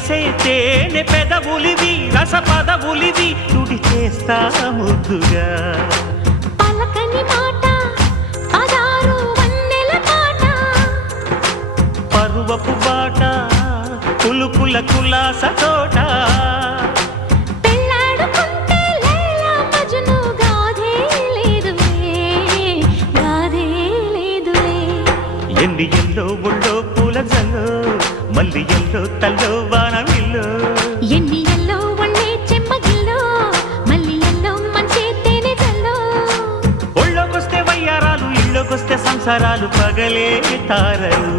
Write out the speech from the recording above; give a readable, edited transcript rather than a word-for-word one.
చేసే తేనె పెదవులివి రస పదవులివి తుడి చేస్తా ముద్దుగా పలకని మాట పదారు వన్నెల పాట పరువపు బాట కులుకుల కులాస తోట పెళ్ళాడుకుంటే లైలా మజ్ను గాథే లేదులే ఎండి ఎల్లో ఒళ్ళో పూల జల్లో మల్లి ఎల్లో తల్లో వానవిల్లో ఎన్ని ఎల్లో ఒళ్ళే చెమ్మగిల్లో మల్లి ఎల్లో మంచి తేనె జల్లో ఒళ్ళోకొస్తే వయ్యారాలు ఇళ్ళోకొస్తే సంసారాలు పగలే తారలు